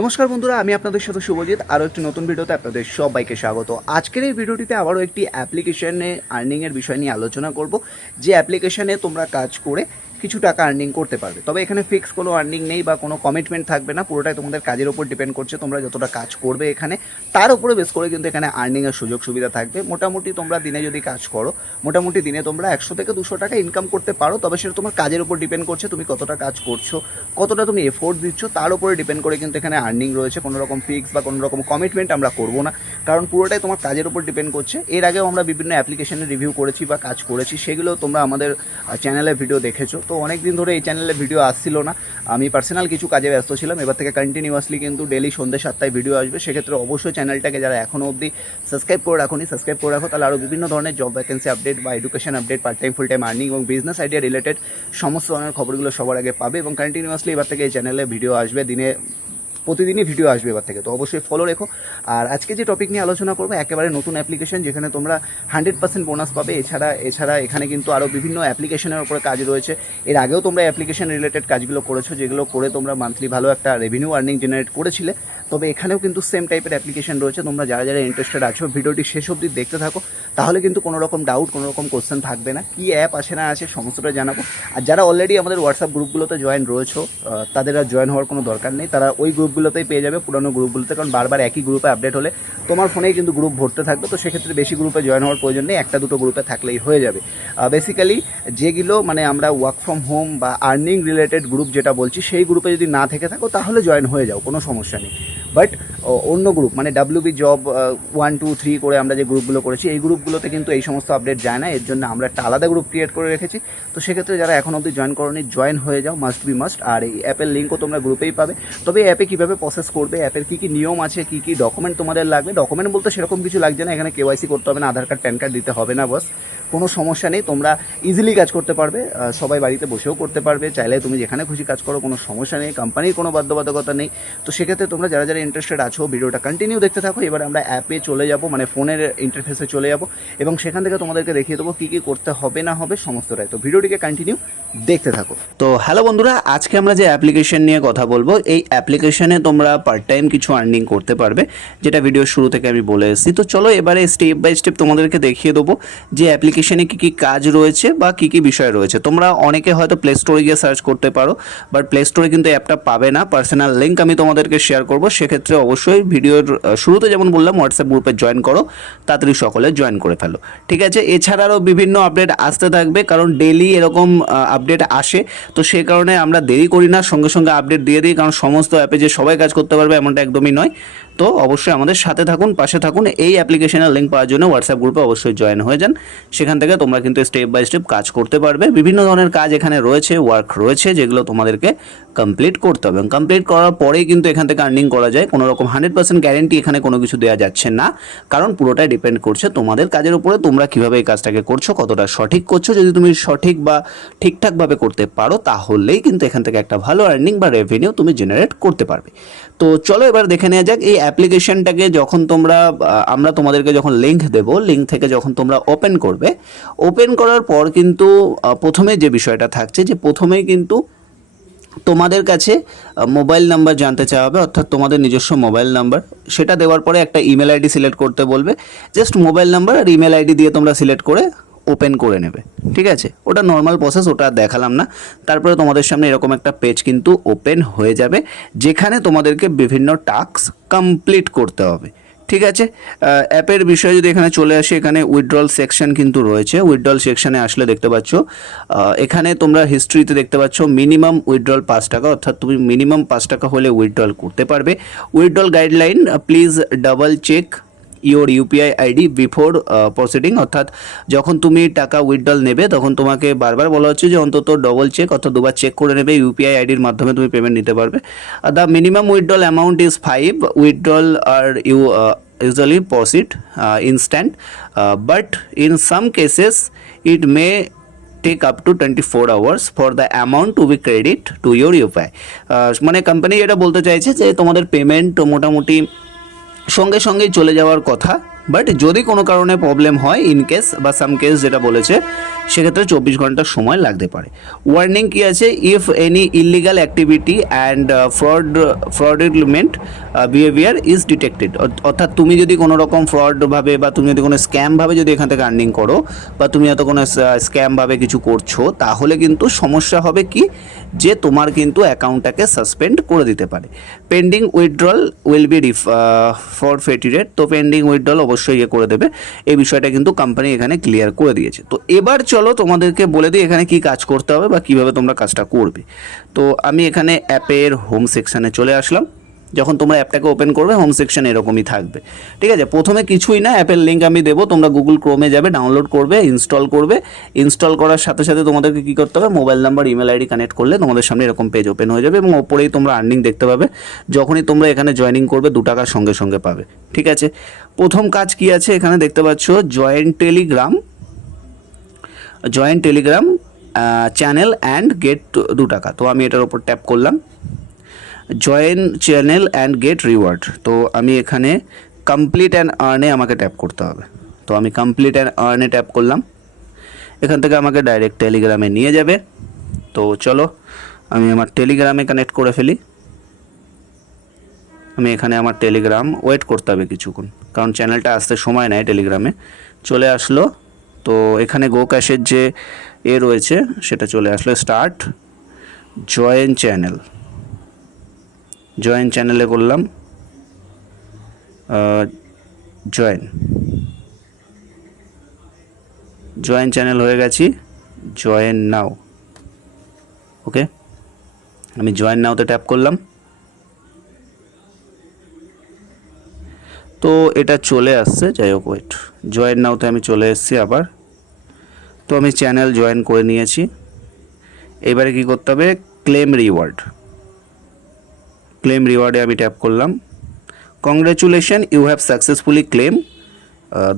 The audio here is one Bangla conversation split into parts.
নমস্কার বন্ধুরা, আমি আপনাদের সাথে শুভজিৎ। আরও একটি নতুন ভিডিওতে আপনাদের সবাইকে স্বাগত। আজকের এই ভিডিওটিতে আবারও একটি অ্যাপ্লিকেশনে আর্নিংয়ের বিষয় নিয়ে আলোচনা করব। যে অ্যাপ্লিকেশনে তোমরা কাজ করে কিছু টাকা আর্নিং করতে পারবে। তবে এখানে ফিক্স কোনো আর্নিং নেই বা কোনো কমিটমেন্ট থাকবে না, পুরোটাই তোমাদের কাজের উপর ডিপেন্ড করছে, তোমরা যতটা কাজ করবে এখানে। তার উপরে বেস করে কিন্তু এখানে আর্নিংয়ের সুযোগ সুবিধা থাকবে। মোটামুটি তোমরা দিনে যদি কাজ করো, মোটামুটি দিনে তোমরা একশো থেকে দুশো টাকা ইনকাম করতে পারো, তবে সেটা তোমার কাজের উপর ডিপেন্ড করছে, তুমি কতটা কাজ করছ, কতটা তুমি এফোর্ট দিচ্ছ, তার উপরে ডিপেন্ড করে কিন্তু এখানে আর্নিং রয়েছে। কোনো রকম ফিক্স বা কোনো রকম কমিটমেন্ট আমরা করব না, কারণ পুরোটাই তোমার কাজের উপর ডিপেন্ড করছে। এর আগেও আমরা বিভিন্ন অ্যাপ্লিকেশনের রিভিউ করেছি বা কাজ করেছি, সেগুলো তোমরা আমাদের চ্যানেলে ভিডিও দেখেছ। তো অনেক দিন ধরে এই চ্যানেলে ভিডিও আসছিল না। আমি পার্সোনাল কিছু কাজে ব্যস্ত ছিলাম। এবার থেকে কন্টিনিউয়াসলি কিন্তু ডেলি সন্ধ্যে সাতটায় ভিডিও আসবে। সেক্ষেত্রে অবশ্যই চ্যানেলটাকে যারা এখনও অবধি সাবস্ক্রাইব করে রাখুনি সাবস্ক্রাইব করে রাখো। তাহলে আরও বিভিন্ন ধরনের জব ভ্যাকেন্সি আপডেট বা education update part time full time earning এবং বিজনেস আইডিয়া রিলেটেড সমস্ত ধরনের খবরগুলো সবার আগে পাবে এবং কন্টিনিউয়াসলি এবার থেকে এই চ্যানেলে ভিডিও আসবে। দিনে প্রতিদিনই ভিডিও আসবে এবার থেকে। তো অবশ্যই ফলো রেখো। আর আজকে যে টপিক নিয়ে আলোচনা করব, একেবারে নতুন অ্যাপ্লিকেশন যেখানে তোমরা হান্ড্রেড পার্সেন্ট বোনাস পাবে। এছাড়া এছাড়া এখানে কিন্তু আরও বিভিন্ন অ্যাপ্লিকেশনের উপরে কাজ রয়েছে। এর আগেও তোমরা অ্যাপ্লিকেশন রিলেটেড কাজগুলো করেছ, যেগুলো করে তোমরা মান্থলি ভালো একটা রেভিনিউ আর্নিং জেনারেট করেছিলে। তবে এখানেও কিন্তু সেম টাইপের অ্যাপ্লিকেশন রয়েছে। তোমরা যারা যারা ইন্টারেস্টেড আছো, ভিডিওটি শেষ অবধি দেখতে থাকো। তাহলে কিন্তু কোনো রকম ডাউট কোনো রকম কোশ্চেন থাকবে না। কী অ্যাপ আছে, না আছে, সমস্তটা জানাব। আর যারা অলরেডি আমাদের হোয়াটসঅ্যাপ গ্রুপগুলোতে জয়েন রয়েছো তাদের আর জয়েন হওয়ার কোনো দরকার নেই। তারা ওই গ্রুপগুলোতেই পেয়ে যাবে পুরনো গ্রুপগুলোতে কারণ বারবার একই গ্রুপে আপডেট হলে তোমার ফোনেই কিন্তু গ্রুপ ভরতে থাকবে। তো সেক্ষেত্রে বেশি গ্রুপে জয়েন হওয়ার প্রয়োজন নেই। একটা দুটো গ্রুপে থাকলেই হয়ে যাবে। বেসিক্যালি যেগুলো মানে আমরা ওয়ার্ক ফ্রম হোম বা আর্নিং রিলেটেড গ্রুপ যেটা বলছি, সেই গ্রুপে যদি না থেকে থাকো, তাহলে জয়েন হয়ে যাও। কোনো সমস্যা নেই। বাট অন্য গ্রুপ মানে WB job one two three করে আমরা যে গ্রুপগুলো করেছি, এই গ্রুপগুলোতে কিন্তু এই সমস্ত আপডেট যায় না, এর জন্য আমরা একটা আলাদা গ্রুপ ক্রিয়েট করে রেখেছি। তো সেক্ষেত্রে যারা এখন অবধি জয়েন করনি জয়েন হয়ে যাও মাস্ট বি মাস্ট আর এই অ্যাপের লিঙ্কও তোমরা গ্রুপেই পাবে। তবে অ্যাপে কীভাবে প্রসেস করবে অ্যাপের কী কী নিয়ম আছে, কী কী ডকুমেন্ট তোমাদের লাগবে? ডকুমেন্ট বলতে সেরকম কিছু লাগছে না, এখানে কেওয়াইসি করতে হবে না, আধার কার্ড প্যান কার্ড দিতে হবে না, বাস। কোনো সমস্যা নেই, তোমরা ইজিলি কাজ করতে পারবে সবাই বাড়িতে বসেও করতে পারবে, চাইলে তুমি যেখানে খুশি কাজ করো, কোনো সমস্যা নেই কোম্পানির কোনো বাধ্যবাধকতা নেই। তো সেক্ষেত্রে তোমরা যারা যারা ইন্টারেস্টেড আছো, ভিডিওটা কন্টিনিউ দেখতে থাকো, এবার আমরা অ্যাপে চলে যাব মানে ফোনের ইন্টারফেসে চলে যাব, এবং সেখান থেকে তোমাদেরকে দেখিয়ে দেবো কী কী করতে হবে না হবে সমস্তটাই। তো ভিডিওটিকে কন্টিনিউ দেখতে থাকো। তো হ্যালো বন্ধুরা, আজকে আমরা যে অ্যাপ্লিকেশন নিয়ে কথা বলব, এই অ্যাপ্লিকেশনে তোমরা পার্ট টাইম কিছু আর্নিং করতে পারবে, যেটা ভিডিও শুরু থেকে আমি বলে এসেছি। তো চলো এবারে স্টেপ বাই স্টেপ তোমাদেরকে দেখিয়ে দেবো যে অ্যাপ্লিকেশনে কী কী কাজ রয়েছে বা কী কী বিষয় রয়েছে? তোমরা অনেকে হয়তো প্লে স্টোরে গিয়ে সার্চ করতে পারো বাট প্লে স্টোরে কিন্তু অ্যাপটা পাবে না। পার্সোনাল লিঙ্ক আমি তোমাদেরকে শেয়ার করব। সেক্ষেত্রে অবশ্যই ভিডিওর শুরুতে যেমন বললাম হোয়াটসঅ্যাপ গ্রুপে জয়েন করো, তাড়াতাড়ি সকলে জয়েন করে ফেলো। ঠিক আছে? এছাড়াও বিভিন্ন আপডেট আসতে থাকবে, কারণ ডেলি এরকম আপডেট আসে। তো সেই কারণে আমরা দেরি করি না, সঙ্গে সঙ্গে আপডেট দিয়ে দিই, কারণ সমস্ত অ্যাপে যে সবাই কাজ করতে পারবে, এমনটা একদমই নয়। তো অবশ্যই আমাদের সাথে থাকুন, পাশে থাকুন। এই অ্যাপ্লিকেশনের লিঙ্ক পাওয়ার জন্য হোয়াটসঅ্যাপ গ্রুপে অবশ্যই জয়েন হয়ে যান। সেখান থেকে তোমরা কিন্তু স্টেপ বাই স্টেপ কাজ করতে পারবে। বিভিন্ন ধরনের কাজ এখানে রয়েছে ওয়ার্ক রয়েছে, যেগুলো তোমাদেরকে কমপ্লিট করতে হবে। কমপ্লিট করার পরেই কিন্তু এখান থেকে আর্নিং করা যায়। কোনো রকম হান্ড্রেড পার্সেন্ট গ্যারেন্টি এখানে কোনো কিছু দেওয়া যাচ্ছে না। কারণ পুরোটাই ডিপেন্ড করছে তোমাদের কাজের উপরে। তোমরা কীভাবে এই কাজটাকে করছ, কতটা সঠিক করছ, যদি তুমি সঠিক বা ঠিকঠাকভাবে করতে পারো, তাহলেই কিন্তু এখান থেকে একটা ভালো আর্নিং বা রেভিনিউ তুমি জেনারেট করতে পারবে। তো চলো এবার দেখে নেওয়া যাক, এই অ্যাপ্লিকেশনটাকে যখন তোমরা আমরা তোমাদেরকে যখন লিঙ্ক দেব লিঙ্ক থেকে যখন তোমরা ওপেন করবে ওপেন করার পর কিন্তু প্রথমে যে বিষয়টা থাকছে যে প্রথমেই কিন্তু তোমাদের কাছে মোবাইল নাম্বার জানতে চাওয়া হবে, অর্থাৎ তোমাদের নিজস্ব মোবাইল নাম্বার সেটা দেওয়ার পরে একটা ইমেল আইডি সিলেক্ট করতে বলবে। জাস্ট মোবাইল নাম্বার আর ইমেল আইডি দিয়ে তোমরা সিলেক্ট করে ওপেন করে নেবে, ঠিক আছে? ওটা নর্মাল প্রসেস ওটা দেখালাম না। তারপরে তোমাদের সামনে এরকম একটা পেজ কিন্তু ওপেন হয়ে যাবে, যেখানে তোমাদেরকে বিভিন্ন টাস্ক কমপ্লিট করতে হবে, ঠিক আছে? অ্যাপের বিষয়ে যদি এখানে চলে আসি, এখানে উইথড্রল সেকশন কিন্তু রয়েছে। উইথড্রল সেকশনে আসলে দেখতে পাচ্ছ এখানে তোমরা হিস্ট্রিতে দেখতে পাচ্ছ মিনিমাম উইথড্রল পাঁচ টাকা, অর্থাৎ তুমি মিনিমাম পাঁচ টাকা হলে উইথড্রল করতে পারবে। Withdrawal guideline please double check your UPI ID before proceeding অর্থাৎ যখন তুমি টাকা উইথড্রল নেবে তখন তোমাকে বারবার বলা হচ্ছে যে অন্তত ডবল চেক অর্থাৎ দুবার চেক করে নেবে ইউপিআই আইডির মাধ্যমে তুমি পেমেন্ট নিতে পারবে। The minimum withdrawal amount is five withdrawal are you usually proceed uh, instant uh, but in some cases it may take up to 24 hours for the amount to be credit to your uh, মানে কোম্পানি যেটা বলতে চাইছে যে তোমাদের পেমেন্ট মোটামুটি সঙ্গে সঙ্গেই চলে যাওয়ার কথা। বাট যদি কোনো কারণে প্রবলেম হয় ইন কেস বা সাম কেস যেটা বলেছে, সেক্ষেত্রে চব্বিশ ঘণ্টা সময় লাগতে পারে। ওয়ার্নিং কি আছে? If any illegal activity and fraud fraudulent behaviour is detected অর্থাৎ তুমি যদি কোনো রকম ফ্রডভাবে বা তুমি যদি কোনো স্ক্যামভাবে যদি এখান থেকে আর্নিং করো বা তুমি হয়তো কোনো স্ক্যামভাবে কিছু করছ, তাহলে কিন্তু সমস্যা হবে কি? যে তোমার কিন্তু অ্যাকাউন্টটাকে সাসপেন্ড করে দিতে পারে। পেন্ডিং উইথড্রল উইল বি রিফ ফর ফেটিরেট তো পেন্ডিং উইথড্রল অবশ্যই ইয়ে করে দেবে। এই বিষয়টা কিন্তু কোম্পানি এখানে ক্লিয়ার করে দিয়েছে। তো এবার চলো তোমাদেরকে বলে দিই এখানে কি কাজ করতে হবে বা কীভাবে তোমরা কাজটা করবে। তো আমি এখানে অ্যাপের হোম সেকশানে চলে আসলাম। যখন তোমরা অ্যাপটাকে ওপেন করবে হোম সেকশন এরকমই থাকবে। ঠিক আছে? প্রথমে কিছুই না, অ্যাপের লিঙ্ক আমি দেবো, তোমরা গুগল ক্রোমে যাবে ডাউনলোড করবে ইনস্টল করবে। ইনস্টল করার সাথে সাথে তোমাদেরকে কী করতে হবে? Mobile number email ID connect করলে তোমাদের সামনে এরকম পেজ ওপেন হয়ে যাবে এবং ওপরেই তোমরা আর্নিং দেখতে পাবে। যখনই তোমরা এখানে জয়েনিং করবে, দু টাকার সঙ্গে সঙ্গে পাবে। ঠিক আছে? প্রথম কাজ কি আছে? এখানে দেখতে পাচ্ছ join Telegram join Telegram channel and get দু টাকা। তো আমি এটার ওপর ট্যাপ করলাম। Join channel and get reward তো আমি এখানে কমপ্লিট অ্যান্ড আর্নে আমাকে ট্যাপ করতে হবে। তো আমি কমপ্লিট অ্যান্ড আর্নে ট্যাপ করলাম। এখান থেকে আমাকে ডাইরেক্ট টেলিগ্রামে নিয়ে যাবে। তো চলো, আমি আমার টেলিগ্রামে কানেক্ট করে ফেলি। আমি এখানে আমার টেলিগ্রাম ওয়েট করতে হবে কিছুক্ষণ। কারণ চ্যানেলটা আসতে সময় নেয় টেলিগ্রামে চলে আসলো। তো এখানে গো ক্যাশের যে এ রয়েছে, সেটা চলে আসলো। স্টার্ট জয়েন চ্যানেল জয়েন চ্যানেলে করলাম জয়েন। জয়েন চ্যানেল হয়ে গেছি, জয়েন নাও। ওকে? আমি জয়েন নাওতে ট্যাপ করলাম। তো এটা চলে আসছে, যাই হোক ওয়েট জয়েন নাওতে আমি চলে এসেছি আবার। তো আমি চ্যানেল জয়েন করে নিয়েছি। এবারে কি করতে হবে? Claim reward. ক্লেম রিওয়ার্ডে আমি ট্যাপ করলাম। Congratulation you have successfully claim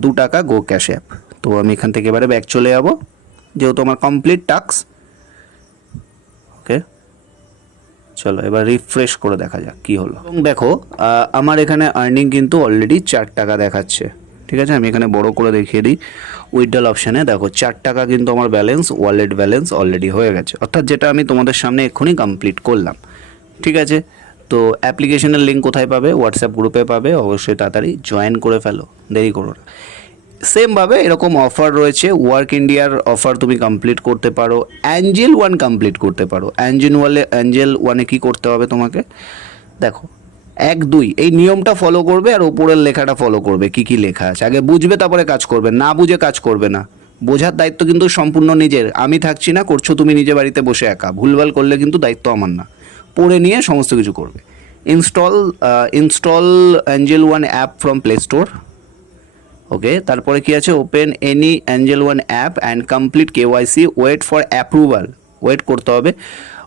দু টাকা গো ক্যাশ অ্যাপ তো আমি এখান থেকে এবারে ব্যাক চলে যাব। যেহেতু আমার কমপ্লিট টাস্ক ওকে চলো এবার রিফ্রেশ করে দেখা যাক কী হলো। এবং দেখো আমার এখানে আর্নিং কিন্তু অলরেডি চার টাকা দেখাচ্ছে। ঠিক আছে? আমি এখানে বড় করে দেখিয়ে দিই। উইথড্রল অপশানে দেখো, চার টাকা কিন্তু আমার ব্যালেন্স ওয়ালেট ব্যালেন্স অলরেডি হয়ে গেছে। অর্থাৎ যেটা আমি তোমাদের সামনে এক্ষুনি কমপ্লিট করলাম। ঠিক আছে? তো অ্যাপ্লিকেশনের লিঙ্ক কোথায় পাবে? হোয়াটসঅ্যাপ গ্রুপে পাবে। অবশ্যই তাড়াতাড়ি জয়েন করে ফেলো। দেরি করো না। সেমভাবে এরকম অফার রয়েছে। ওয়ার্ক ইন্ডিয়ার অফার তুমি কমপ্লিট করতে পারো। অ্যাঞ্জেল ওয়ান কমপ্লিট করতে পারো। অ্যাঞ্জেল ওয়ালে অ্যাঞ্জেল ওয়ানে কী করতে হবে তোমাকে? দেখো, এক, দুই, এই নিয়মটা ফলো করবে আর ওপরের লেখাটা ফলো করবে। কি কি লেখা আছে? আগে বুঝবে, তারপরে কাজ করবে। না বুঝে কাজ করবে না। বোঝার দায়িত্ব কিন্তু সম্পূর্ণ নিজের। আমি থাকছি না, করছ তুমি নিজে বাড়িতে বসে একা। ভুলভাল করলে কিন্তু দায়িত্ব আমার না। পড়ে নিয়ে সমস্ত কিছু করবে। Install install Angel One app from Play Store okay তারপরে কি আছে? Open any Angel One app and complete KYC wait for approval wait করতে হবে।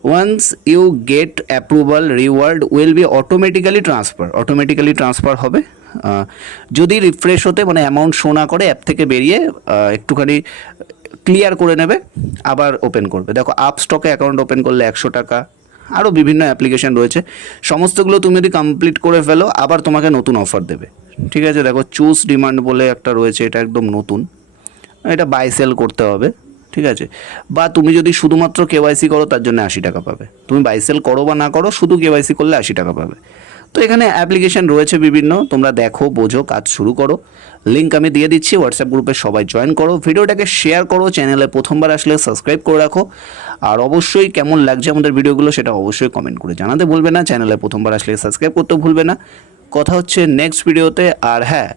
Once you get approval reward will be automatically transfer automatically transfer হবে। যদি রিফ্রেশ হতে মানে অ্যামাউন্ট শো না করে অ্যাপ থেকে বেরিয়ে একটুখানি ক্লিয়ার করে নেবে, আবার ওপেন করবে। দেখো আপ স্টকে অ্যাকাউন্ট ওপেন করলে একশো টাকা আরও বিভিন্ন অ্যাপ্লিকেশন রয়েছে। সমস্তগুলো তুমি যদি কমপ্লিট করে ফেলো, আবার তোমাকে নতুন অফার দেবে। ঠিক আছে? দেখো চুজ ডিমান্ড বলে একটা রয়েছে, এটা একদম নতুন। এটা বাই সেল করতে হবে। ঠিক আছে? বা তুমি যদি শুধুমাত্র কেওয়াইসি করো, তার জন্য আশি টাকা পাবে। তুমি বাই সেল করো বা না করো, শুধু কেওয়াইসি করলে আশি টাকা পাবে। তো এখানে অ্যাপ্লিকেশন রয়েছে বিভিন্ন, তোমরা দেখো, বোঝো, কাজ শুরু করো। লিঙ্ক আমি দিয়ে দিচ্ছি হোয়াটসঅ্যাপ গ্রুপে সবাই জয়েন করো। ভিডিওটাকে শেয়ার করো চ্যানেলে প্রথমবার আসলে সাবস্ক্রাইব করে রাখো। আর অবশ্যই কেমন লাগছে আমাদের ভিডিওগুলো সেটা অবশ্যই কমেন্ট করে জানাতে ভুলবে না। চ্যানেলে প্রথমবার আসলে সাবস্ক্রাইব করতে ভুলবে না। কথা হচ্ছে নেক্সট ভিডিওতে আর হ্যাঁ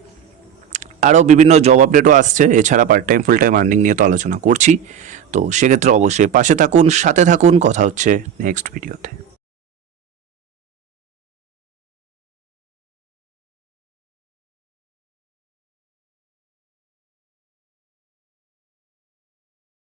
আরও বিভিন্ন জব আপডেটও আসছে। এছাড়া part time full time earning নিয়ে তো আলোচনা করছি। তো সেক্ষেত্রে অবশ্যই পাশে থাকুন, সাথে থাকুন। কথা হচ্ছে নেক্সট ভিডিওতে